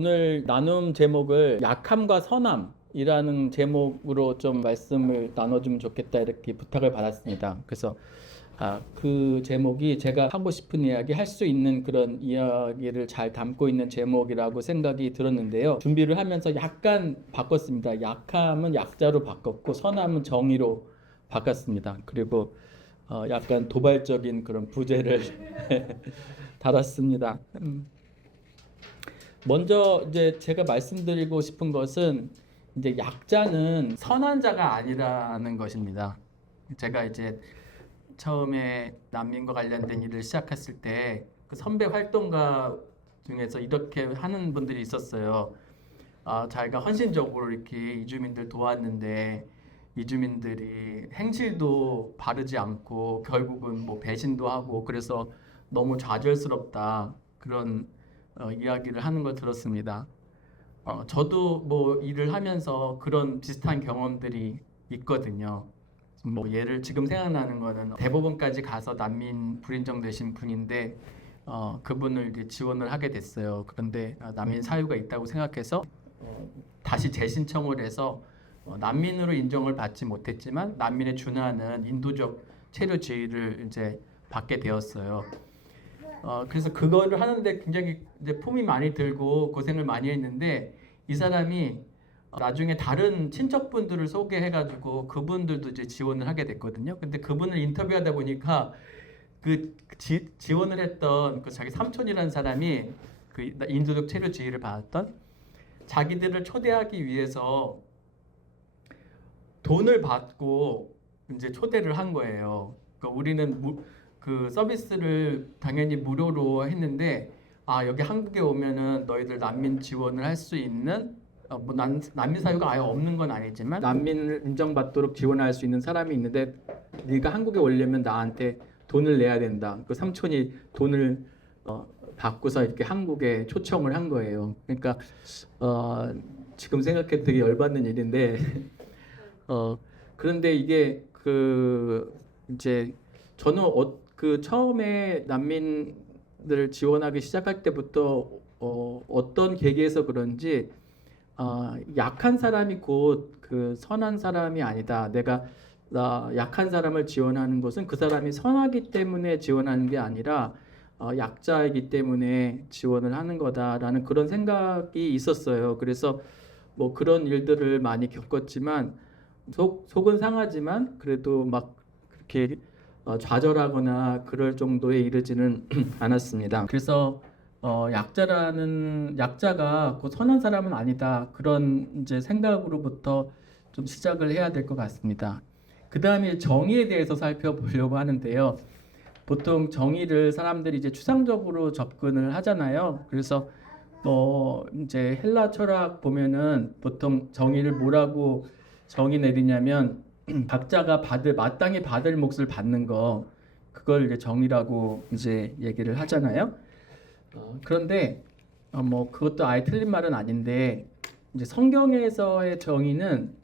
오늘 나눔 제목을 약함과 선함이라는 제목으로 좀 말씀을 나눠주면 좋겠다 이렇게 부탁을 받았습니다. 그래서 그 제목이 제가 하고 싶은 이야기, 할 수 있는 그런 이야기를 잘 담고 있는 제목이라고 생각이 들었는데요. 준비를 하면서 약간 바꿨습니다. 약함은 약자로 바꿨고 선함은 정의로 바꿨습니다. 그리고 약간 도발적인 그런 부제를 달았습니다. 먼저 이제 제가 말씀드리고 싶은 것은 이제 약자는 선한 자가 아니라는 것입니다. 제가 이제 처음에 난민과 관련된 일을 시작했을 때 그 선배 활동가 중에서 이렇게 하는 분들이 있었어요. 자기가 헌신적으로 이렇게 이주민들 도왔는데 이주민들이 행실도 바르지 않고 결국은 뭐 배신도 하고 그래서 너무 좌절스럽다 그런 이야기를 하는 걸 들었습니다. 저도 뭐 일을 하면서 그런 비슷한 경험들이 있거든요. 뭐 예를 지금 생각나는 거는 대법원까지 가서 난민 불인정 되신 분인데 그분을 이제 지원을 하게 됐어요. 그런데 난민 사유가 있다고 생각해서 다시 재신청을 해서 난민으로 인정을 받지 못했지만 난민에 준하는 인도적 체류 지위를 이제 받게 되었어요. 그래서 그거를 하는데 굉장히 이제 품이 많이 들고 고생을 많이 했는데 이 사람이 나중에 다른 친척분들을 소개해가지고 그분들도 이제 지원을 하게 됐거든요. 근데 그분을 인터뷰하다 보니까 그 지원을 했던 그 자기 삼촌이라는 사람이 그 인도적 체류 지위를 받았던 자기들을 초대하기 위해서 돈을 받고 이제 초대를 한 거예요. 그러니까 우리는 그 서비스를 당연히 무료로 했는데 여기 한국에 오면은 너희들 난민 지원을 할 수 있는 뭐 난민 사유가 아예 없는 건 아니지만 난민을 인정받도록 지원할 수 있는 사람이 있는데 네가 한국에 오려면 나한테 돈을 내야 된다. 그 삼촌이 돈을 받고서 이렇게 한국에 초청을 한 거예요. 그러니까 지금 생각해도 되게 열받는 일인데 그런데 이게 이제 저는 그 처음에 난민들을 지원하기 시작할 때부터 어떤 계기에서 그런지 약한 사람이 곧 그 선한 사람이 아니다. 내가 약한 사람을 지원하는 것은 그 사람이 선하기 때문에 지원하는 게 아니라 약자이기 때문에 지원을 하는 거다라는 그런 생각이 있었어요. 그래서 뭐 그런 일들을 많이 겪었지만 속은 상하지만 그래도 막 그렇게 좌절하거나 그럴 정도에 이르지는 않았습니다. 그래서 약자가 곧 선한 사람은 아니다 그런 이제 생각으로부터 좀 시작을 해야 될 것 같습니다. 그 다음에 정의에 대해서 살펴보려고 하는데요. 보통 정의를 사람들이 이제 추상적으로 접근을 하잖아요. 그래서 이제 헬라 철학 보면은 보통 정의를 뭐라고 정의 내리냐면 각자가 마땅히 받을 몫을 받는 거 그걸 이제 정의라고 이제 얘기를 하잖아요. 그런데 뭐 그것도 아예 틀린 말은 아닌데 이제 성경에서의 정의는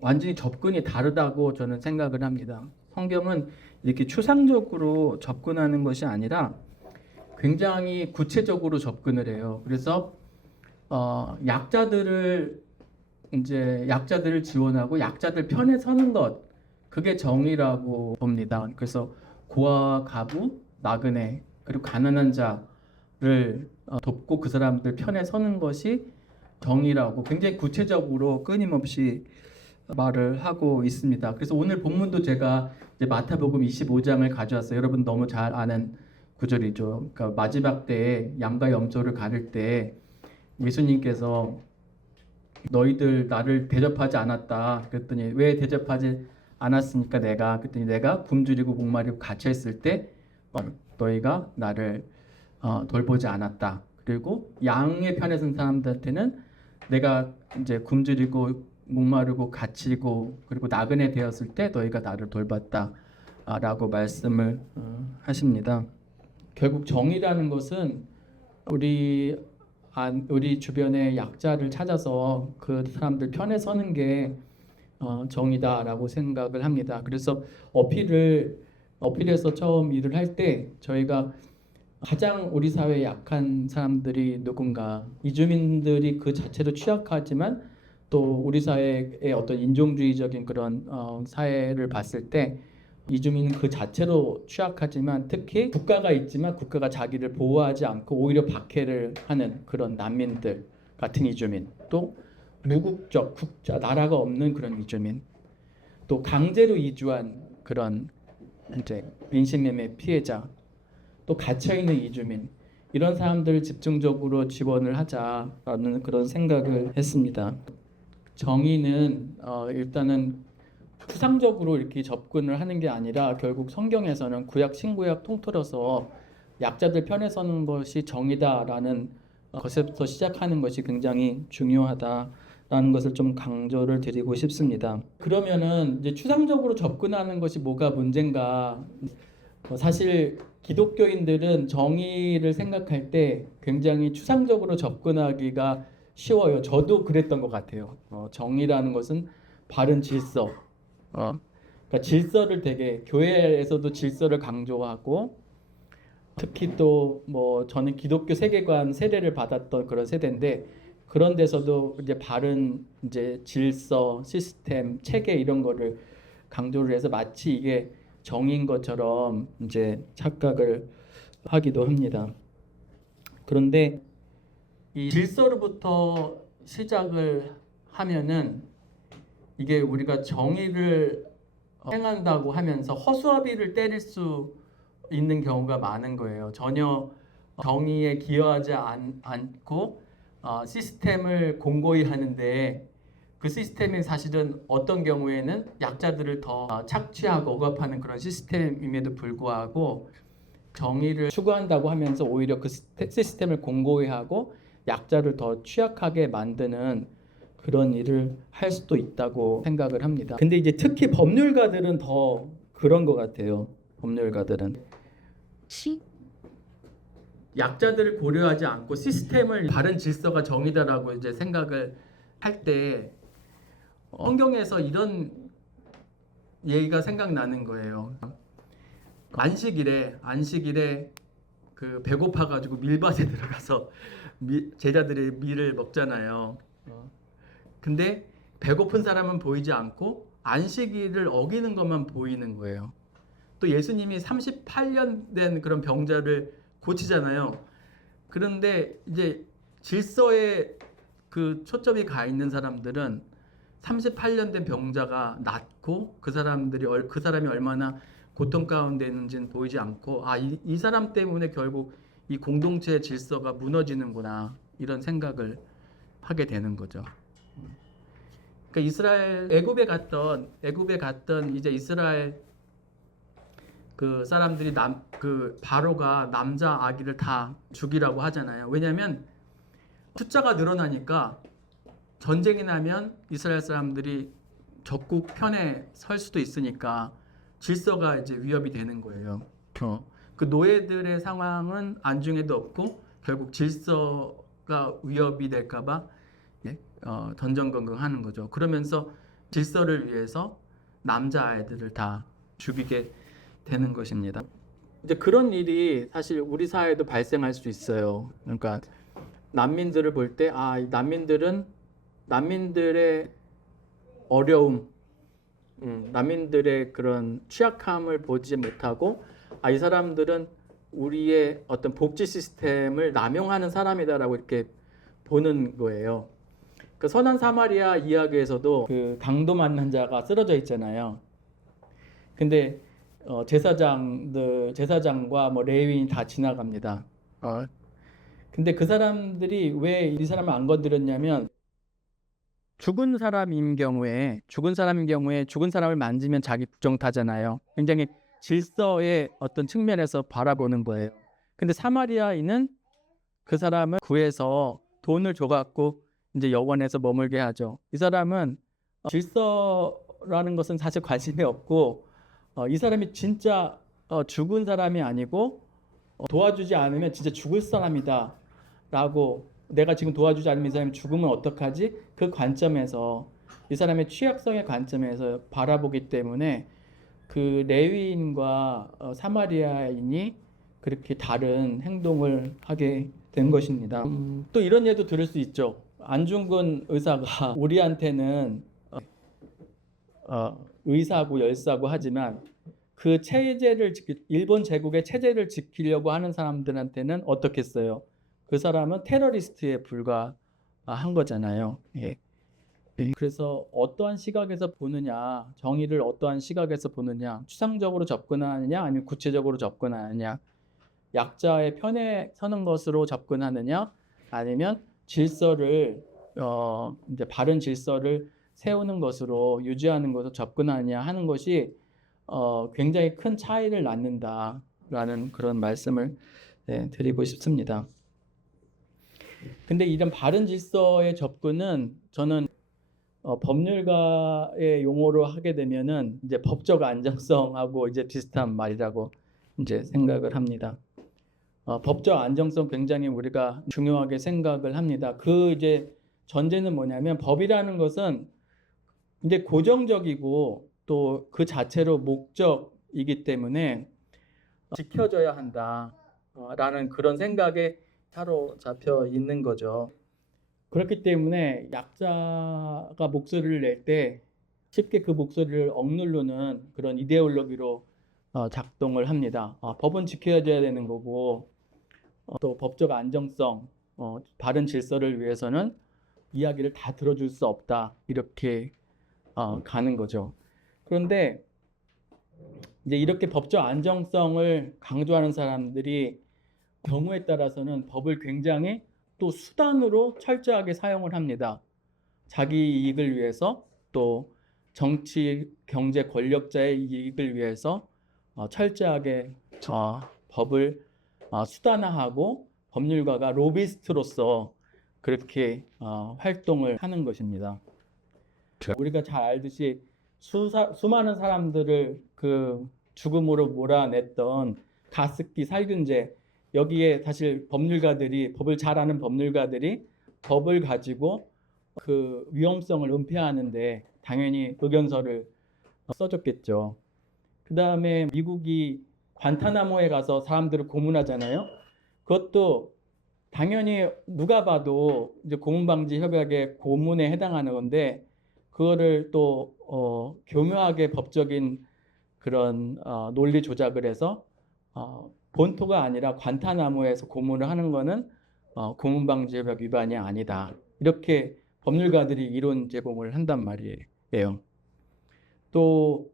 완전히 접근이 다르다고 저는 생각을 합니다. 성경은 이렇게 추상적으로 접근하는 것이 아니라 굉장히 구체적으로 접근을 해요. 그래서 약자들을 지원하고 약자들 편에 서는 것 그게 정의라고 봅니다. 그래서 고아와 가부, 나그네 그리고 가난한 자를 돕고 그 사람들 편에 서는 것이 정의라고 굉장히 구체적으로 끊임없이 말을 하고 있습니다. 그래서 오늘 본문도 제가 이제 마태복음 25장을 가져왔어요. 여러분 너무 잘 아는 구절이죠. 그러니까 마지막 때에 양과 염소를 가를 때 예수님께서 너희들 나를 대접하지 않았다. 그랬더니 왜 대접하지 않았습니까? 그랬더니 내가 굶주리고 목마르고 갇혀있을 때 너희가 나를 돌보지 않았다. 그리고 양의 편에 선 사람들한테는 내가 이제 굶주리고 목마르고 갇히고 그리고 나그네 되었을 때 너희가 나를 돌봤다 라고 말씀을 하십니다. 결국 정의라는 것은 우리 주변의 약자를 찾아서 그 사람들 편에 서는 게 정의다라고 생각을 합니다. 그래서 어필에서 처음 일을 할 때 저희가 가장 우리 사회에 약한 사람들이 누군가, 이주민들이 그 자체로 취약하지만 또 우리 사회의 어떤 인종주의적인 그런 사회를 봤을 때 이주민은 그 자체로 취약하지만 특히 국가가 있지만 국가가 자기를 보호하지 않고 오히려 박해를 하는 그런 난민들 같은 이주민, 또 무국적 국자 나라가 없는 그런 이주민, 또 강제로 이주한 그런 이제 인신매매 피해자, 또 갇혀 있는 이주민, 이런 사람들을 집중적으로 지원을 하자라는 그런 생각을 했습니다. 정의는 일단은 추상적으로 이렇게 접근을 하는 게 아니라 결국 성경에서는 구약 신구약 통틀어서 약자들 편에 서는 것이 정의다라는 것에서 시작하는 것이 굉장히 중요하다라는 것을 좀 강조를 드리고 싶습니다. 그러면은 이제 추상적으로 접근하는 것이 뭐가 문제인가? 사실 기독교인들은 정의를 생각할 때 굉장히 추상적으로 접근하기가 쉬워요. 저도 그랬던 것 같아요. 정의라는 것은 바른 질서, 그러니까 질서를 되게 교회에서도 질서를 강조하고, 특히 또 뭐 저는 기독교 세계관 세례를 받았던 그런 세대인데 그런 데서도 이제 바른 이제 질서, 시스템, 체계 이런 거를 강조를 해서 마치 이게 정인 것처럼 이제 착각을 하기도 합니다. 그런데 이 질서로부터 시작을 하면은 이게 우리가 정의를 행한다고 하면서 허수아비를 때릴 수 있는 경우가 많은 거예요. 전혀 정의에 기여하지 않고 시스템을 공고히 하는데 그 시스템이 사실은 어떤 경우에는 약자들을 더 착취하고 억압하는 그런 시스템임에도 불구하고 정의를 추구한다고 하면서 오히려 그 시스템을 공고히 하고 약자를 더 취약하게 만드는 그런 일을 할 수도 있다고 생각을 합니다. 근데 이제 특히 법률가들은 더 그런 것 같아요. 법률가들은 약자들을 고려하지 않고 시스템을 바른 질서가 정의다라고 이제 생각을 할 때 성경에서 이런 얘기가 생각나는 거예요. 안식일에 그 배고파 가지고 밀밭에 들어가서 제자들이 밀을 먹잖아요. 근데 배고픈 사람은 보이지 않고 안식일을 어기는 것만 보이는 거예요. 또 예수님이 38년 된 그런 병자를 고치잖아요. 그런데 이제 질서에 그 초점이 가 있는 사람들은 38년 된 병자가 낫고 그 사람이 얼마나 고통 가운데 있는지는 보이지 않고 이 사람 때문에 결국 이 공동체의 질서가 무너지는구나 이런 생각을 하게 되는 거죠. 그러니까 애굽에 갔던 이제 이스라엘 그 사람들이 그 바로가 남자 아기를 다 죽이라고 하잖아요. 왜냐하면 숫자가 늘어나니까 전쟁이 나면 이스라엘 사람들이 적국 편에 설 수도 있으니까 질서가 이제 위협이 되는 거예요. 그 노예들의 상황은 안중에도 없고 결국 질서가 위협이 될까봐 전전긍긍하는 거죠. 그러면서 질서를 위해서 남자 아이들을 다 죽이게 되는 것입니다. 이제 그런 일이 사실 우리 사회에도 발생할 수 있어요. 그러니까 난민들을 볼 때 난민들의 어려움, 난민들의 그런 취약함을 보지 못하고 이 사람들은 우리의 어떤 복지 시스템을 남용하는 사람이다라고 이렇게 보는 거예요. 그 선한 사마리아 이야기에서도 그 강도 만난 자가 쓰러져 있잖아요. 근데 제사장과 뭐 레위인 다 지나갑니다. 근데 그 사람들이 왜 이 사람을 안 건드렸냐면 죽은 사람인 경우에 죽은 사람을 만지면 자기 부정타잖아요. 굉장히 질서의 어떤 측면에서 바라보는 거예요. 근데 사마리아인은 그 사람을 구해서 돈을 줘갖고 이제 여관에서 머물게 하죠. 이 사람은 질서라는 것은 사실 관심이 없고 이 사람이 진짜 죽은 사람이 아니고 도와주지 않으면 진짜 죽을 사람이다 라고, 내가 지금 도와주지 않으면 이 사람이 죽으면 어떡하지? 그 관점에서, 이 사람의 취약성의 관점에서 바라보기 때문에 그 레위인과 사마리아인이 그렇게 다른 행동을 하게 된 것입니다. 또 이런 예도 들을 수 있죠. 안중근 의사가 우리한테는 의사고 열사고 하지만 그 체제를 일본 제국의 체제를 지키려고 하는 사람들한테는 어떻겠어요? 그 사람은 테러리스트에 불과한 거잖아요. 예. 그래서 어떠한 시각에서 보느냐, 정의를 어떠한 시각에서 보느냐, 추상적으로 접근하느냐, 아니면 구체적으로 접근하느냐, 약자의 편에 서는 것으로 접근하느냐, 아니면 질서를 이제 바른 질서를 세우는 것으로 유지하는 것으로 접근하느냐 하는 것이 굉장히 큰 차이를 낳는다라는 그런 말씀을 드리고 싶습니다. 근데 이런 바른 질서의 접근은 저는 법률가의 용어로 하게 되면은 이제 법적 안정성하고 이제 비슷한 말이라고 이제 생각을 합니다. 법적 안정성 굉장히 우리가 중요하게 생각을 합니다. 그 이제 전제는 뭐냐면 법이라는 것은 이제 고정적이고 또 그 자체로 목적이기 때문에 지켜져야 한다라는 그런 생각에 사로잡혀 있는 거죠. 그렇기 때문에 약자가 목소리를 낼 때 쉽게 그 목소리를 억누르는 그런 이데올로기로 작동을 합니다. 법은 지켜져야 되는 거고 또 법적 안정성, 바른 질서를 위해서는 이야기를 다 들어줄 수 없다 이렇게 가는 거죠. 그런데 이제 이렇게 법적 안정성을 강조하는 사람들이 경우에 따라서는 법을 굉장히 또 수단으로 철저하게 사용을 합니다. 자기 이익을 위해서 또 정치, 경제 권력자의 이익을 위해서 철저하게 법을 수단화하고 법률가가 로비스트로서 그렇게 활동을 하는 것입니다. 우리가 잘 알듯이 수많은 사람들을 그 죽음으로 몰아냈던 가습기 살균제, 여기에 사실 법을 잘 아는 법률가들이 법을 가지고 그 위험성을 은폐하는데 당연히 의견서를 써줬겠죠. 그 다음에 미국이 관타나모에 가서 사람들을 고문하잖아요. 그것도 당연히 누가 봐도 이제 고문방지 협약의 고문에 해당하는 건데 그거를 또 교묘하게 법적인 그런 논리 조작을 해서 본토가 아니라 관타나모에서 고문을 하는 거는 고문방지협약 위반이 아니다. 이렇게 법률가들이 이론 제공을 한단 말이에요. 또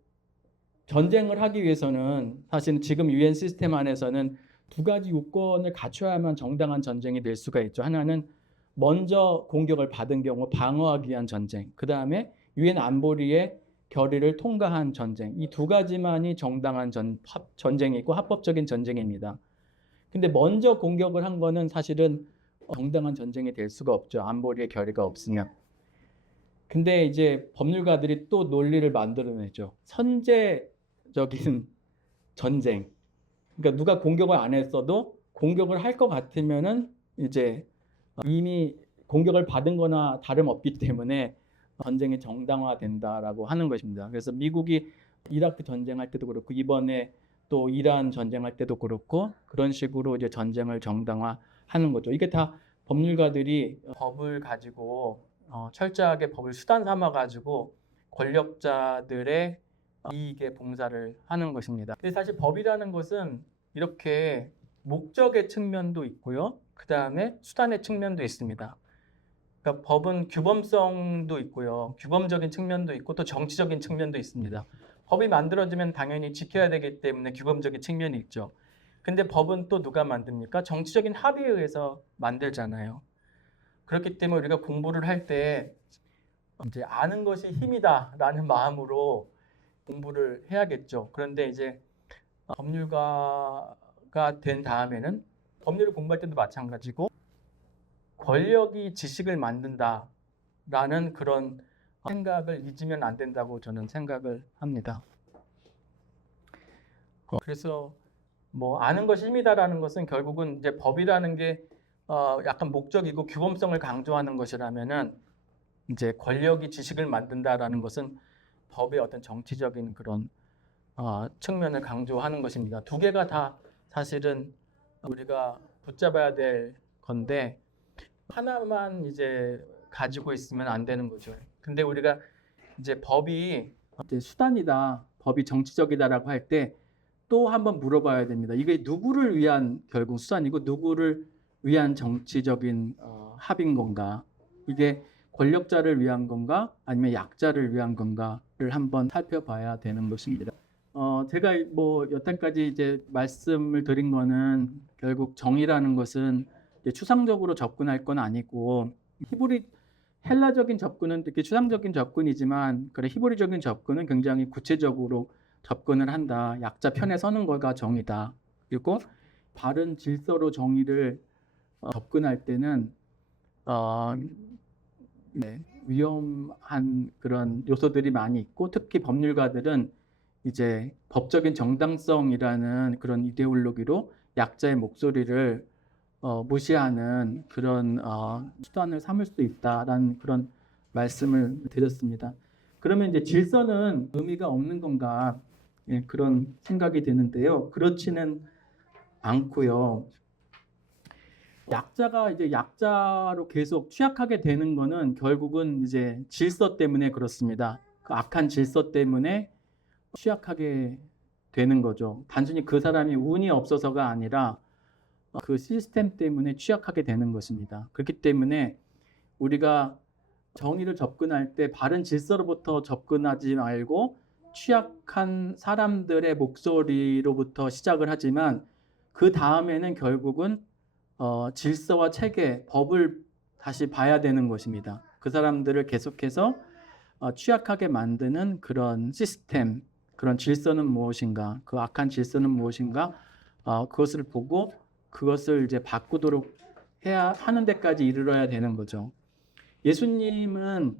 전쟁을 하기 위해서는 사실은 지금 유엔 시스템 안에서는 두 가지 요건을 갖춰야만 정당한 전쟁이 될 수가 있죠. 하나는 먼저 공격을 받은 경우 방어하기 위한 전쟁, 그 다음에 유엔 안보리의 결의를 통과한 전쟁, 이 두 가지만이 정당한 전쟁이고 합법적인 전쟁입니다. 근데 먼저 공격을 한 거는 사실은 정당한 전쟁이 될 수가 없죠. 안보리의 결의가 없으면. 근데 이제 법률가들이 또 논리를 만들어내죠. 선제적인 전쟁. 그러니까 누가 공격을 안 했어도 공격을 할 것 같으면은 이제 이미 공격을 받은 거나 다름없기 때문에 전쟁이 정당화된다라고 하는 것입니다. 그래서 미국이 이라크 전쟁할 때도 그렇고 이번에 또 이란 전쟁할 때도 그렇고 그런 식으로 이제 전쟁을 정당화하는 거죠. 이게 다 법률가들이 법을 가지고 철저하게 법을 수단 삼아 가지고 권력자들의 이익에 봉사를 하는 것입니다. 근데 사실 법이라는 것은 이렇게 목적의 측면도 있고요. 그 다음에 수단의 측면도 있습니다. 그러니까 법은 규범성도 있고요. 규범적인 측면도 있고 또 정치적인 측면도 있습니다. 법이 만들어지면 당연히 지켜야 되기 때문에 규범적인 측면이 있죠. 근데 법은 또 누가 만듭니까? 정치적인 합의에 의해서 만들잖아요. 그렇기 때문에 우리가 공부를 할 때 이제 아는 것이 힘이다라는 마음으로 공부를 해야겠죠. 그런데 이제 법률가가 된 다음에는 법률을 공부할 때도 마찬가지고 권력이 지식을 만든다라는 그런 생각을 잊으면 안 된다고 저는 생각을 합니다. 그래서 뭐 아는 것이 힘이다라는 것은 결국은 이제 법이라는 게 약간 목적이고 규범성을 강조하는 것이라면은 이제 권력이 지식을 만든다라는 것은 법의 어떤 정치적인 그런 측면을 강조하는 것입니다. 두 개가 다 사실은 우리가 붙잡아야 될 건데 하나만 이제 가지고 있으면 안 되는 거죠. 근데 우리가 이제 법이 이제 수단이다, 법이 정치적이다라고 할 때 또 한번 물어봐야 됩니다. 이게 누구를 위한 결국 수단이고 누구를 위한 정치적인 합인 건가? 이게 권력자를 위한 건가? 아니면 약자를 위한 건가를 한번 살펴봐야 되는 것입니다. 제가 뭐 여태까지 이제 말씀을 드린 거는 결국 정의라는 것은 이제 추상적으로 접근할 건 아니고 히브리 헬라적인 접근은 특히 추상적인 접근이지만 그래 히브리적인 접근은 굉장히 구체적으로 접근을 한다. 약자 편에 서는 거가 정의다. 그리고 바른 질서로 정의를 접근할 때는 위험한 그런 요소들이 많이 있고 특히 법률가들은 이제 법적인 정당성이라는 그런 이데올로기로 약자의 목소리를 무시하는 그런 수단을 삼을 수 있다라는 그런 말씀을 드렸습니다. 그러면 이제 질서는 의미가 없는 건가? 예, 그런 생각이 드는데요. 그렇지는 않고요. 약자가 이제 약자로 계속 취약하게 되는 거는 결국은 이제 질서 때문에 그렇습니다. 그 악한 질서 때문에 취약하게 되는 거죠. 단순히 그 사람이 운이 없어서가 아니라 그 시스템 때문에 취약하게 되는 것입니다. 그렇기 때문에 우리가 정의를 접근할 때 바른 질서로부터 접근하지 말고 취약한 사람들의 목소리로부터 시작을 하지만 그 다음에는 결국은 질서와 체계, 법을 다시 봐야 되는 것입니다. 그 사람들을 계속해서 취약하게 만드는 그런 시스템, 그런 질서는 무엇인가, 그 악한 질서는 무엇인가, 그것을 보고 그것을 이제 바꾸도록 해야 하는 데까지 이르러야 되는 거죠. 예수님은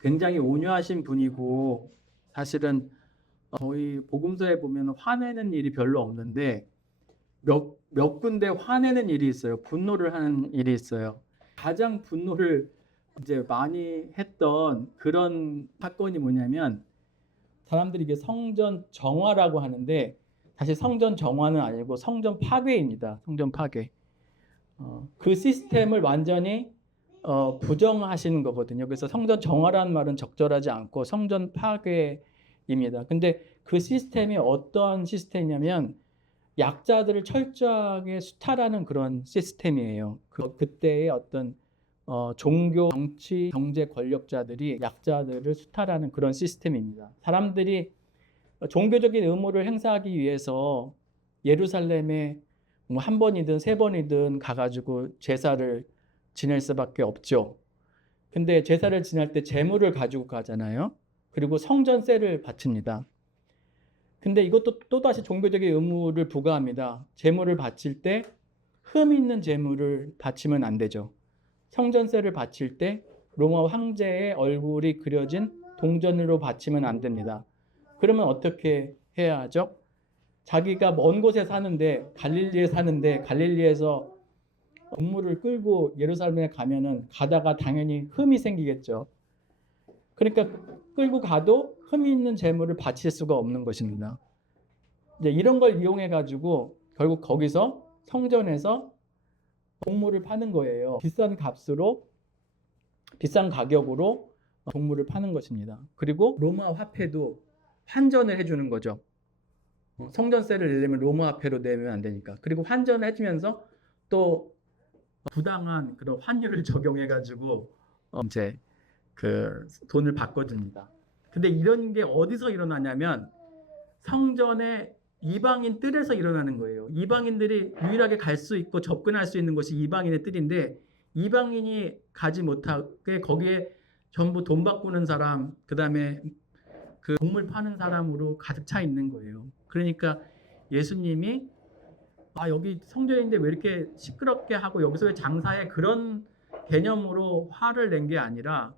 굉장히 온유하신 분이고 사실은 저희 복음서에 보면 화내는 일이 별로 없는데 몇 군데 화내는 일이 있어요. 분노를 하는 일이 있어요. 가장 분노를 이제 많이 했던 그런 사건이 뭐냐면 사람들이 이게 성전 정화라고 하는데 사실 성전 정화는 아니고 성전 파괴입니다. 성전 파괴. 그 시스템을 완전히 부정하시는 거거든요. 그래서 성전 정화라는 말은 적절하지 않고 성전 파괴입니다. 근데 그 시스템이 어떤 시스템이냐면 약자들을 철저하게 수탈하는 그런 시스템이에요. 그때의 어떤 종교, 정치, 경제 권력자들이 약자들을 수탈하는 그런 시스템입니다. 사람들이 종교적인 의무를 행사하기 위해서 예루살렘에 뭐 한 번이든 세 번이든 가가지고 제사를 지낼 수밖에 없죠. 근데 제사를 지낼 때 제물을 가지고 가잖아요. 그리고 성전세를 바칩니다. 근데 이것도 또다시 종교적인 의무를 부과합니다. 제물을 바칠 때 흠 있는 제물을 바치면 안 되죠. 성전세를 바칠 때 로마 황제의 얼굴이 그려진 동전으로 바치면 안 됩니다. 그러면 어떻게 해야 하죠? 자기가 먼 곳에 사는데 갈릴리에 사는데 갈릴리에서 동물을 끌고 예루살렘에 가면은 가다가 당연히 흠이 생기겠죠. 그러니까 끌고 가도 흠이 있는 재물을 바칠 수가 없는 것입니다. 이제 이런 걸 이용해 가지고 결국 거기서 성전에서 동물을 파는 거예요. 비싼 값으로 비싼 가격으로 동물을 파는 것입니다. 그리고 로마 화폐도 환전을 해주는 거죠. 성전세를 내려면 로마 화폐로 내면 안 되니까. 그리고 환전을 해주면서 또 부당한 그런 환율을 적용해 가지고 이제 그 돈을 바꿔줍니다. 근데 이런 게 어디서 일어나냐면 성전의 이방인 뜰에서 일어나는 거예요. 이방인들이 유일하게 갈 수 있고 접근할 수 있는 곳이 이방인의 뜰인데 이방인이 가지 못하게 거기에 전부 돈 바꾸는 사람, 그 다음에 그 동물 파는 사람으로 가득 차 있는 거예요. 그러니까 예수님이 여기 성전인데 왜 이렇게 시끄럽게 하고 여기서 왜 장사해? 그런 개념으로 화를 낸 게 아니라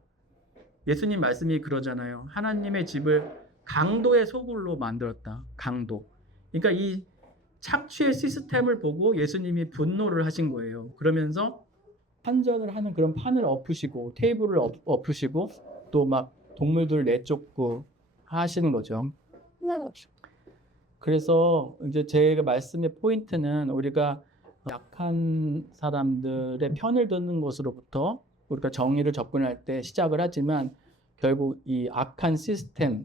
예수님 말씀이 그러잖아요. 하나님의 집을 강도의 소굴로 만들었다. 강도. 그러니까 이 착취의 시스템을 보고 예수님이 분노를 하신 거예요. 그러면서 환전을 하는 그런 판을 엎으시고 테이블을 엎으시고 또 막 동물들 내쫓고 하시는 거죠. 그래서 이제 제 말씀의 포인트는 우리가 약한 사람들의 편을 드는 것으로부터 우리가 정의를 접근할 때 시작을 하지만 결국 이 악한 시스템을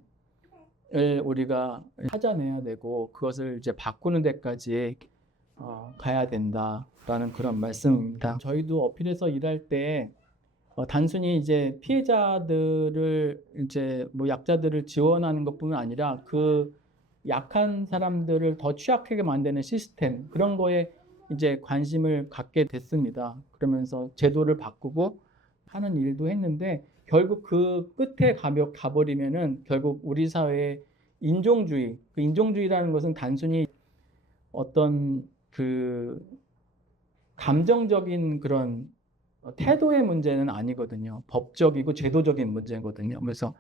우리가 찾아내야 되고 그것을 이제 바꾸는 데까지 가야 된다라는 그런 말씀입니다. 저희도 어필에서 일할 때 단순히 이제 피해자들을 이제 뭐 약자들을 지원하는 것뿐만 아니라 그 약한 사람들을 더 취약하게 만드는 시스템 그런 거에 이제 관심을 갖게 됐습니다. 그러면서 제도를 바꾸고 하는 일도 했는데 결국 그 끝에 가버리면은 결국 우리 사회의 인종주의, 그 인종주의라는 것은 단순히 어떤 그 감정적인 그런 태도의 문제는 아니거든요. 법적이고 제도적인 문제거든요. 그래서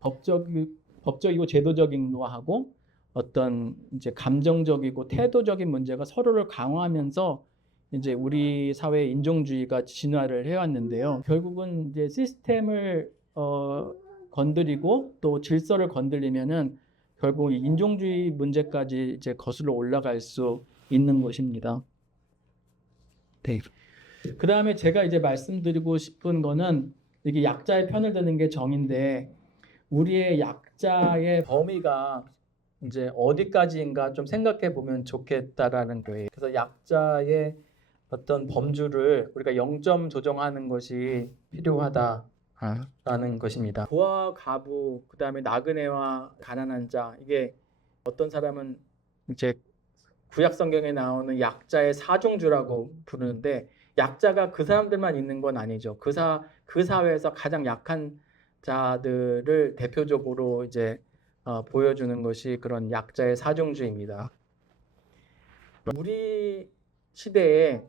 법적이고 제도적인 거하고 어떤 이제 감정적이고 태도적인 문제가 서로를 강화하면서 이제 우리 사회의 인종주의가 진화를 해왔는데요. 결국은 이제 시스템을 건드리고 또 질서를 건드리면은 결국 인종주의 문제까지 이제 거슬러 올라갈 수 있는 것입니다. 네. 그 다음에 제가 이제 말씀드리고 싶은 거는 이게 약자의 편을 드는 게 정인데 우리의 약자의 범위가 이제 어디까지인가 좀 생각해 보면 좋겠다라는 거예요. 그래서 약자의 어떤 범주를 우리가 0점 조정하는 것이 필요하다라는 것입니다. 부와 가부, 그 다음에 나그네와 가난한 자, 이게 어떤 사람은 이제 구약 성경에 나오는 약자의 사중주라고 부르는데 약자가 그 사람들만 있는 건 아니죠. 그 사회에서 가장 약한 자들을 대표적으로 이제 보여주는 것이 그런 약자의 사중주입니다. 우리 시대에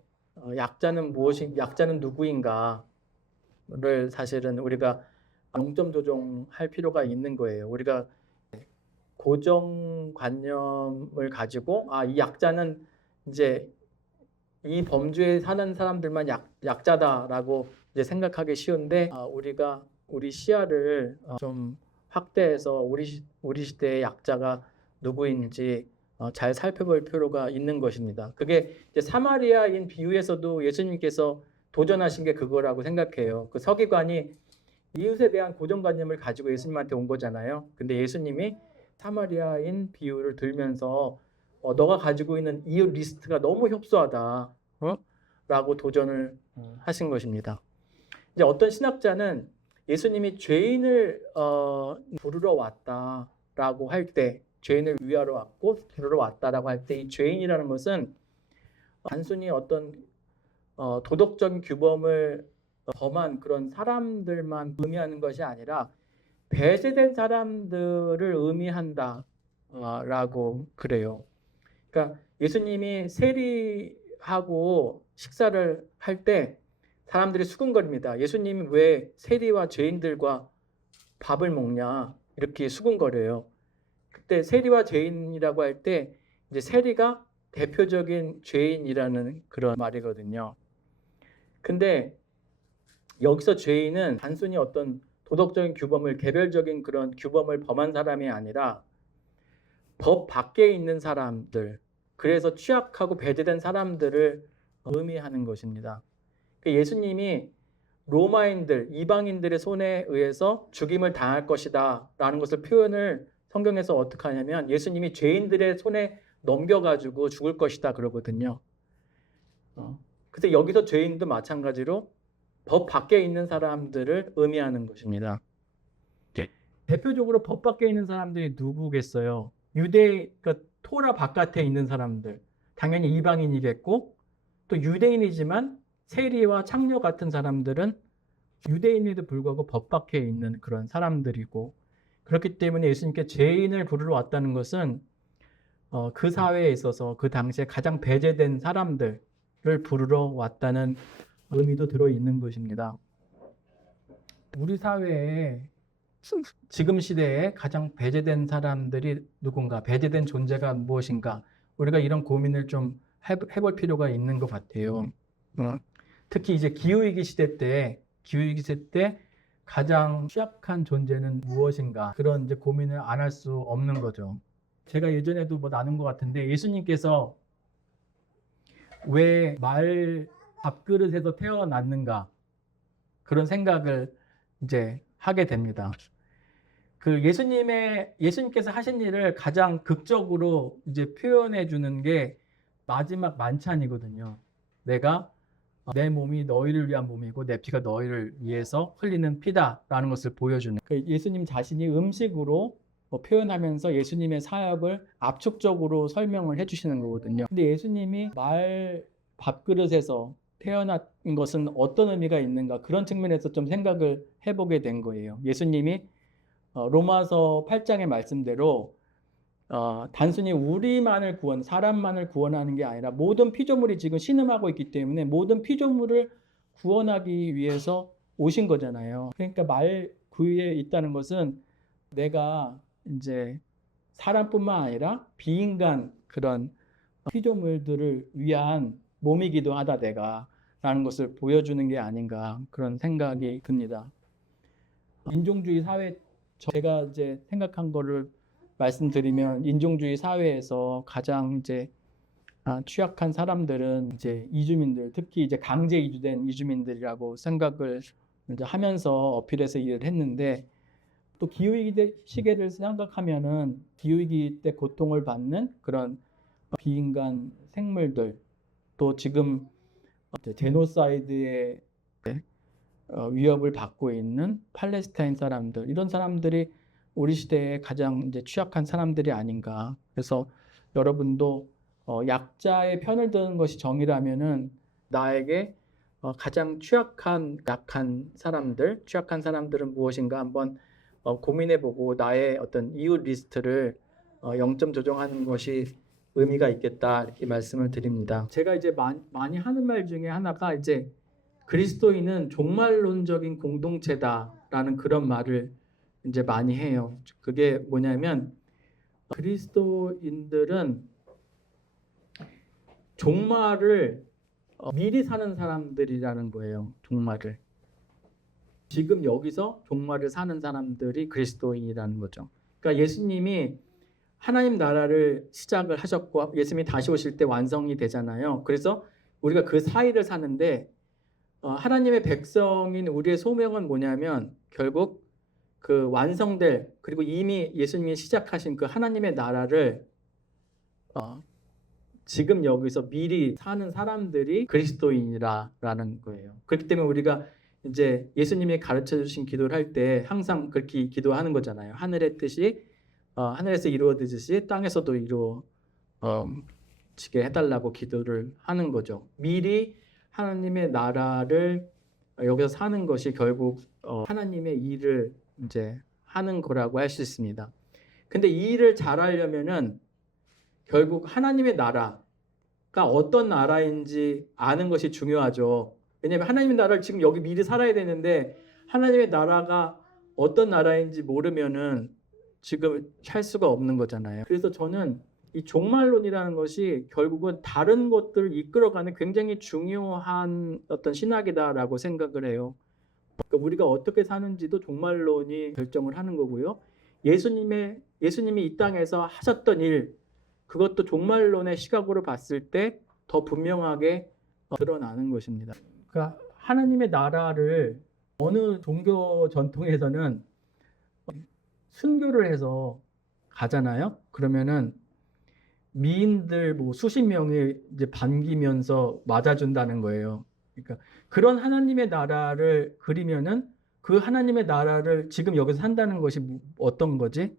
약자는 약자는 누구인가를 사실은 우리가 0점 조정할 필요가 있는 거예요. 우리가 고정관념을 가지고 이 약자는 이제 이 범주에 사는 사람들만 약자다라고 이제 생각하기 쉬운데 우리가 우리 시야를 좀 확대해서 우리 시대의 약자가 누구인지 잘 살펴볼 필요가 있는 것입니다. 그게 이제 사마리아인 비유에서도 예수님께서 도전하신 게 그거라고 생각해요. 그 서기관이 이웃에 대한 고정관념을 가지고 예수님한테 온 거잖아요. 근데 예수님이 사마리아인 비유를 들면서 너가 가지고 있는 이웃 리스트가 너무 협소하다. 라고 도전을 하신 것입니다. 이제 어떤 신학자는 예수님이 죄인을 부르러 왔다라고 할 때, 죄인을 위하러 왔고 부르러 왔다라고 할 때 이 죄인이라는 것은 단순히 어떤 도덕적인 규범을 범한 그런 사람들만 의미하는 것이 아니라 배제된 사람들을 의미한다라고 그래요. 그러니까 예수님이 세리하고 식사를 할 때 사람들이 수군거립니다. 예수님이 왜 세리와 죄인들과 밥을 먹냐 이렇게 수군거려요. 그때 세리와 죄인이라고 할 때 이제 세리가 대표적인 죄인이라는 그런 말이거든요. 근데 여기서 죄인은 단순히 어떤 도덕적인 규범을 개별적인 그런 규범을 범한 사람이 아니라 법 밖에 있는 사람들, 그래서 취약하고 배제된 사람들을 의미하는 것입니다. 예수님이 로마인들, 이방인들의 손에 의해서 죽임을 당할 것이다 라는 것을 표현을 성경에서 어떻게 하냐면 예수님이 죄인들의 손에 넘겨가지고 죽을 것이다 그러거든요. 그래서 여기서 죄인도 마찬가지로 법 밖에 있는 사람들을 의미하는 것입니다. 대표적으로 법 밖에 있는 사람들이 누구겠어요? 그러니까 토라 바깥에 있는 사람들, 당연히 이방인이겠고 또 유대인이지만 세리와 창녀 같은 사람들은 유대인에도 불구하고 법 밖에 있는 그런 사람들이고 그렇기 때문에 예수님께 죄인을 부르러 왔다는 것은 그 사회에 있어서 그 당시에 가장 배제된 사람들을 부르러 왔다는 의미도 들어있는 것입니다. 우리 사회에 지금 시대에 가장 배제된 사람들이 누군가, 배제된 존재가 무엇인가, 우리가 이런 고민을 좀 해볼 필요가 있는 것 같아요. 특히 이제 기후위기 시대 때 가장 취약한 존재는 무엇인가, 그런 이제 고민을 안 할 수 없는 거죠. 제가 예전에도 뭐 나눈 것 같은데 예수님께서 왜 말 밥그릇에서 태어났는가 그런 생각을 이제 하게 됩니다. 예수님께서 하신 일을 가장 극적으로 이제 표현해 주는 게 마지막 만찬이거든요. 내가 내 몸이 너희를 위한 몸이고 내 피가 너희를 위해서 흘리는 피다라는 것을 보여주는 예수님 자신이 음식으로 표현하면서 예수님의 사역을 압축적으로 설명을 해주시는 거거든요. 근데 예수님이 말 밥그릇에서 태어난 것은 어떤 의미가 있는가 그런 측면에서 좀 생각을 해보게 된 거예요. 예수님이 로마서 8장의 말씀대로 단순히 사람만을 구원하는 게 아니라 모든 피조물이 지금 신음하고 있기 때문에 모든 피조물을 구원하기 위해서 오신 거잖아요. 그러니까 말 구유에 있다는 것은 내가 이제 사람뿐만 아니라 비인간 그런 피조물들을 위한 몸이기도 하다 내가 라는 것을 보여주는 게 아닌가 그런 생각이 듭니다. 인종주의 사회 제가 이제 생각한 거를 말씀드리면 인종주의 사회에서 가장 이제 취약한 사람들은 이제 이주민들, 특히 이제 강제 이주된 이주민들이라고 생각을 이제 하면서 어필해서 일을 했는데 또 기후위기 시기를 생각하면은 기후위기 때 고통을 받는 그런 비인간 생물들 또 지금 제노사이드의 위협을 받고 있는 팔레스타인 사람들 이런 사람들이 우리 시대에 가장 이제 취약한 사람들이 아닌가. 그래서 여러분도 약자의 편을 드는 것이 정의라면은 나에게 가장 약한 사람들은 무엇인가 한번 고민해보고 나의 어떤 이웃 리스트를 0점 조정하는 것이 의미가 있겠다 이렇게 말씀을 드립니다. 제가 이제 많이 하는 말 중에 하나가 이제 그리스도인은 종말론적인 공동체다라는 그런 말을 이제 많이 해요. 그게 뭐냐면 그리스도인들은 종말을 미리 사는 사람들이라는 거예요. 종말을. 지금 여기서 종말을 사는 사람들이 그리스도인이라는 거죠. 그러니까 예수님이 하나님 나라를 시작을 하셨고 예수님이 다시 오실 때 완성이 되잖아요. 그래서 우리가 그 사이를 사는데 하나님의 백성인 우리의 소명은 뭐냐면 결국 그 완성될 그리고 이미 예수님이 시작하신 그 하나님의 나라를 지금 여기서 미리 사는 사람들이 그리스도인이라는 거예요. 그렇기 때문에 우리가 이제 예수님이 가르쳐 주신 기도를 할 때 항상 그렇게 기도하는 거잖아요. 하늘의 뜻이 하늘에서 이루어지듯이 땅에서도 이루어지게 해달라고 기도를 하는 거죠. 미리 하나님의 나라를 여기서 사는 것이 결국 하나님의 일을 이제 하는 거라고 할 수 있습니다. 근데 이 일을 잘하려면은 결국 하나님의 나라가 어떤 나라인지 아는 것이 중요하죠. 왜냐하면 하나님의 나라를 지금 여기 미리 살아야 되는데 하나님의 나라가 어떤 나라인지 모르면은 지금 살 수가 없는 거잖아요. 그래서 저는 이 종말론이라는 것이 결국은 다른 것들을 이끌어가는 굉장히 중요한 어떤 신학이다라고 생각을 해요. 그러니까 우리가 어떻게 사는지도 종말론이 결정을 하는 거고요. 예수님이 이 땅에서 하셨던 일, 그것도 종말론의 시각으로 봤을 때 더 분명하게 드러나는 것입니다. 그러니까 하나님의 나라를 어느 종교 전통에서는 순교를 해서 가잖아요. 그러면은 미인들 뭐 수십 명이 이제 반기면서 맞아준다는 거예요. 그러니까 그런 하나님의 나라를 그리면은 그 하나님의 나라를 지금 여기서 산다는 것이 어떤 거지?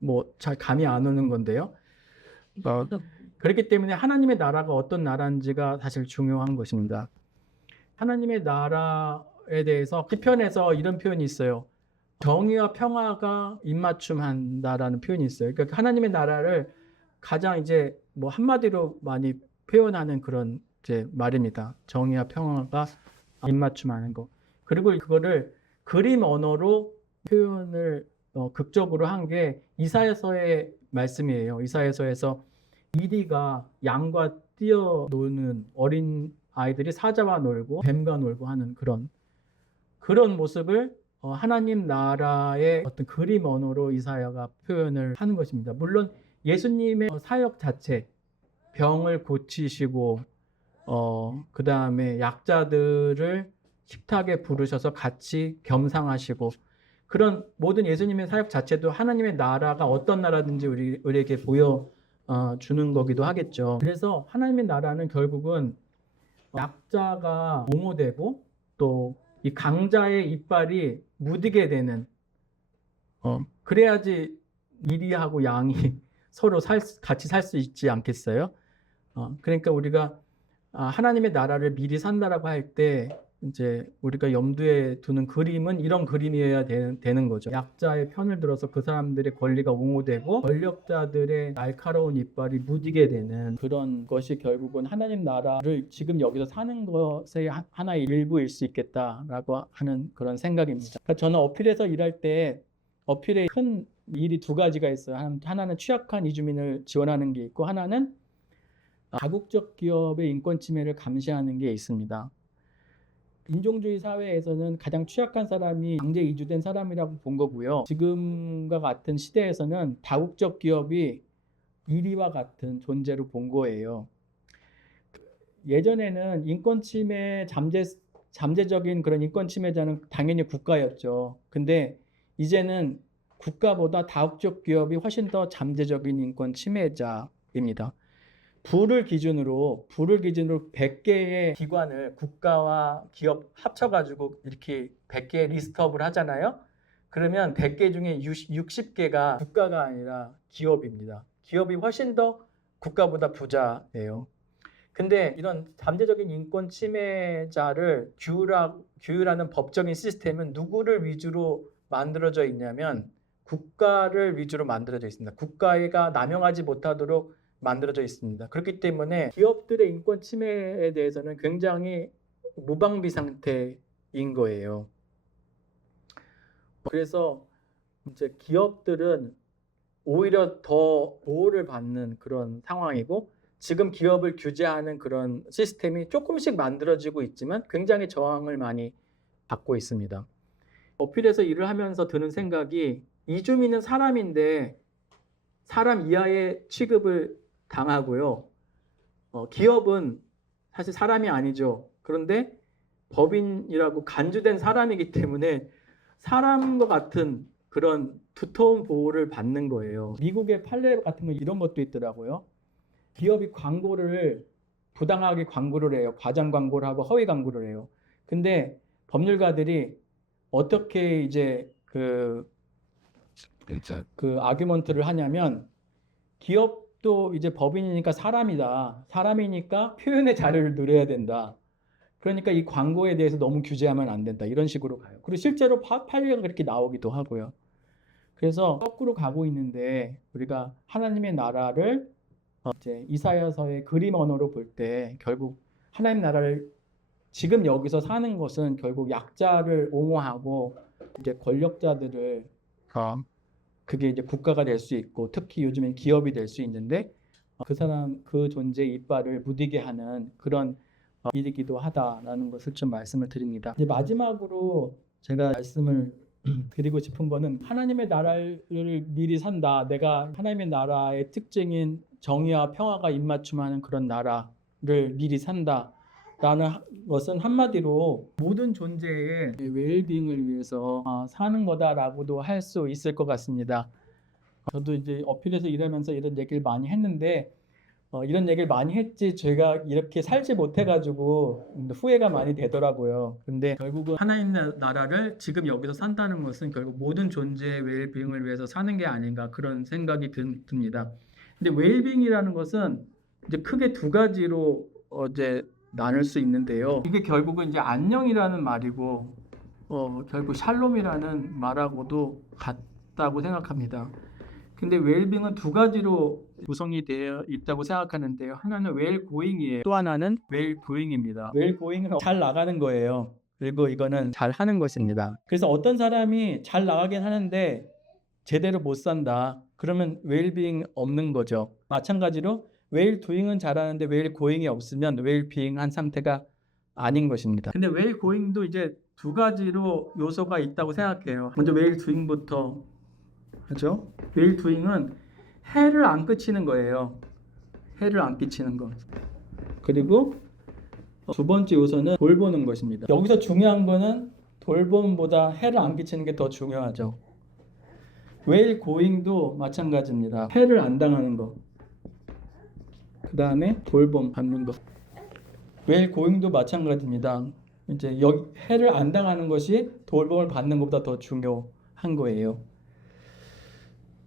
뭐 잘 감이 안 오는 건데요. 그렇기 때문에 하나님의 나라가 어떤 나라인지가 사실 중요한 것입니다. 하나님의 나라에 대해서 시편에서 이런 표현이 있어요. 정의와 평화가 입맞춤한다라는 표현이 있어요. 그러니까 하나님의 나라를 가장 이제 뭐 한마디로 많이 표현하는 그런 이제 말입니다. 정의와 평화가 입맞춤하는 거. 그리고 그거를 그림 언어로 표현을 극적으로 한 게 이사야서의 말씀이에요. 이사야서에서 이리가 양과 뛰어노는 어린 아이들이 사자와 놀고 뱀과 놀고 하는 그런 모습을 하나님 나라의 어떤 그림 언어로 이사야가 표현을 하는 것입니다. 물론 예수님의 사역 자체, 병을 고치시고 그 다음에 약자들을 식탁에 부르셔서 같이 겸상하시고, 그런 모든 예수님의 사역 자체도 하나님의 나라가 어떤 나라든지 우리에게 보여 주는 거기도 하겠죠. 그래서 하나님의 나라는 결국은 약자가 옹호되고 또 이 강자의 이빨이 무디게 되는, 그래야지 이리하고 양이 서로 같이 살 수 있지 않겠어요? 그러니까 우리가 하나님의 나라를 미리 산다라고 할 때 이제 우리가 염두에 두는 그림은 이런 그림이어야 되는 거죠. 약자의 편을 들어서 그 사람들의 권리가 옹호되고 권력자들의 날카로운 이빨이 무디게 되는 그런 것이 결국은 하나님 나라를 지금 여기서 사는 것의 하나의 일부일 수 있겠다라고 하는 그런 생각입니다. 그러니까 저는 어필에서 일할 때 어필에 큰 일이 두 가지가 있어요. 하나는 취약한 이주민을 지원하는 게 있고, 하나는 다국적 기업의 인권 침해를 감시하는 게 있습니다. 인종주의 사회에서는 가장 취약한 사람이 강제 이주된 사람이라고 본 거고요. 지금과 같은 시대에서는 다국적 기업이 이리와 같은 존재로 본 거예요. 예전에는 인권 침해 잠재적인 그런 인권 침해자는 당연히 국가였죠. 근데 이제는 국가보다 다국적 기업이 훨씬 더 잠재적인 인권 침해자입니다. 부를 기준으로 100개의 기관을 국가와 기업 합쳐가지고 이렇게 100개 리스트업을 하잖아요. 그러면 100개 중에 60개가 국가가 아니라 기업입니다. 기업이 훨씬 더 국가보다 부자예요. 근데 이런 잠재적인 인권 침해자를 규율하는 법적인 시스템은 누구를 위주로 만들어져 있냐면 국가를 위주로 만들어져 있습니다. 국가가 남용하지 못하도록 만들어져 있습니다. 그렇기 때문에 기업들의 인권 침해에 대해서는 굉장히 무방비 상태인 거예요. 그래서 이제 기업들은 오히려 더 보호를 받는 그런 상황이고, 지금 기업을 규제하는 그런 시스템이 조금씩 만들어지고 있지만 굉장히 저항을 많이 받고 있습니다. 어필에서 일을 하면서 드는 생각이, 이주민은 사람인데 사람 이하의 취급을 당하고요. 기업은 사실 사람이 아니죠. 그런데 법인이라고 간주된 사람이기 때문에 사람과 같은 그런 두터운 보호를 받는 거예요. 미국의 판례 같은 거 이런 것도 있더라고요. 기업이 부당하게 광고를 해요. 과장 광고를 하고 허위 광고를 해요. 근데 법률가들이 어떻게 이제 그 아규먼트를 하냐면, 기업도 이제 법인이니까 사람이니까 표현의 자유를 누려야 된다. 그러니까 이 광고에 대해서 너무 규제하면 안 된다. 이런 식으로 가요. 그리고 실제로 판례가 그렇게 나오기도 하고요. 그래서 거꾸로 가고 있는데, 우리가 하나님의 나라를 이제 이사야서의 그림 언어로 볼 때 결국 하나님 나라를 지금 여기서 사는 것은 결국 약자를 옹호하고 이제 권력자들을 그게 이제 국가가 될 수 있고, 특히 요즘엔 기업이 될 수 있는데 그 존재의 이빨을 무디게 하는 그런 일이기도 하다라는 것을 좀 말씀을 드립니다. 이제 마지막으로 제가 말씀을 드리고 싶은 거는, 하나님의 나라를 미리 산다. 내가 하나님의 나라의 특징인 정의와 평화가 입맞춤하는 그런 나라를 미리 산다. 라는 것은 한마디로 모든 존재의 웰빙을 위해서 사는 거다라고도 할 수 있을 것 같습니다. 저도 이제 어필에서 일하면서 이런 얘기를 많이 했는데, 이런 얘기를 많이 했지 제가 이렇게 살지 못해가지고 후회가 많이 되더라고요. 근데 결국은 하나님 나라를 지금 여기서 산다는 것은 결국 모든 존재의 웰빙을 위해서 사는 게 아닌가, 그런 생각이 듭니다. 근데 웰빙이라는 것은 이제 크게 두 가지로 이제 나눌 수 있는데요. 이게 결국은 이제 안녕이라는 말이고 결국 샬롬이라는 말하고도 같다고 생각합니다. 근데 웰빙은 두 가지로 구성이 되어 있다고 생각하는데요. 하나는 웰고잉이에요. 또 하나는 웰도잉입니다. 웰고잉은 잘 나가는 거예요. 그리고 이거는 잘 하는 것입니다. 그래서 어떤 사람이 잘 나가긴 하는데 제대로 못 산다. 그러면 웰빙 없는 거죠. 마찬가지로 웰도잉은 잘하는데 웰고잉이 없으면 웰빙한 상태가 아닌 것입니다. 근데 웰고잉도 이제 두 가지로 요소가 있다고 생각해요. 먼저 웰도잉부터 하죠. 웰도잉은 해를 안 끼치는 거예요. 해를 안 끼치는 것. 그리고 두 번째 요소는 돌보는 것입니다. 여기서 중요한 거는 돌봄보다 해를 안 끼치는 게 더 중요하죠. 웰 고잉도 마찬가지입니다. 해를 안 당하는 거. 그 다음에 돌봄 받는 거. 웰 고잉도 마찬가지입니다. 이제 여기 해를 안 당하는 것이 돌봄을 받는 것보다 더 중요한 거예요.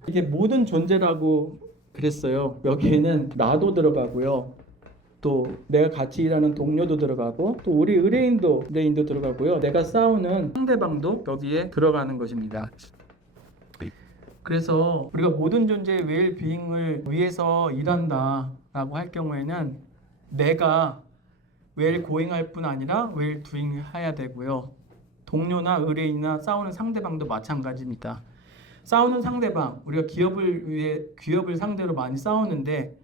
이게 모든 존재라고 그랬어요. 여기에는 나도 들어가고요. 또 내가 같이 일하는 동료도 들어가고 또 우리 의뢰인도 들어가고요. 내가 싸우는 상대방도 여기에 들어가는 것입니다. 그래서 우리가 모든 존재의 웰비잉을 위해서 일한다라고 할 경우에는 내가 웰고잉할 뿐 아니라 웰두잉 해야 되고요. 동료나 의뢰인이나 싸우는 상대방도 마찬가지입니다. 싸우는 상대방, 우리가 기업을 상대로 많이 싸우는데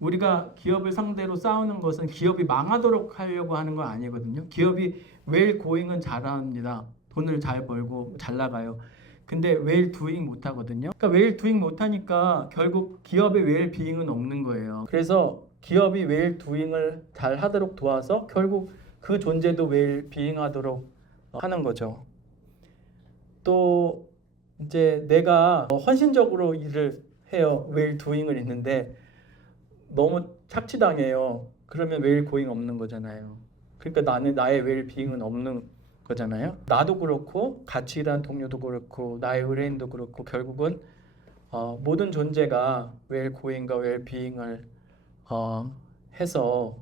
우리가 기업을 상대로 싸우는 것은 기업이 망하도록 하려고 하는 건 아니거든요. 기업이 웰고잉은 잘합니다. 돈을 잘 벌고 잘 나가요. 근데 웰두잉 못하거든요. 그러니까 웰두잉 못하니까 결국 기업의 웰비잉은 없는 거예요. 그래서 기업이 웰두잉을 잘 하도록 도와서 결국 그 존재도 웰비잉 하도록 하는 거죠. 또 이제 내가 헌신적으로 일을 해요. 웰두잉을 있는데 너무 착취당해요. 그러면 웰고잉 없는 거잖아요. 그러니까 나의 웰비잉은 없는 거잖아요. 나도 그렇고 같이 일하는 동료도 그렇고 나의 의뢰인도 그렇고 결국은 모든 존재가 웰고잉과 웰비잉을 해서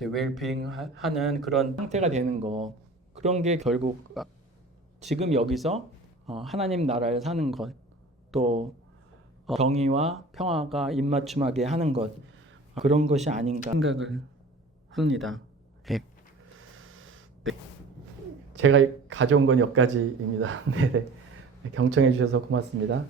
웰비잉 하는 그런 상태가 되는 거. 그런 게 결국 지금 여기서 하나님 나라에 사는 것, 또 정의와 평화가 입맞춤하게 하는 것, 그런 것이 아닌가 생각을 합니다. 네. 제가 가져온 건 여기까지입니다. 네. 경청해 주셔서 고맙습니다.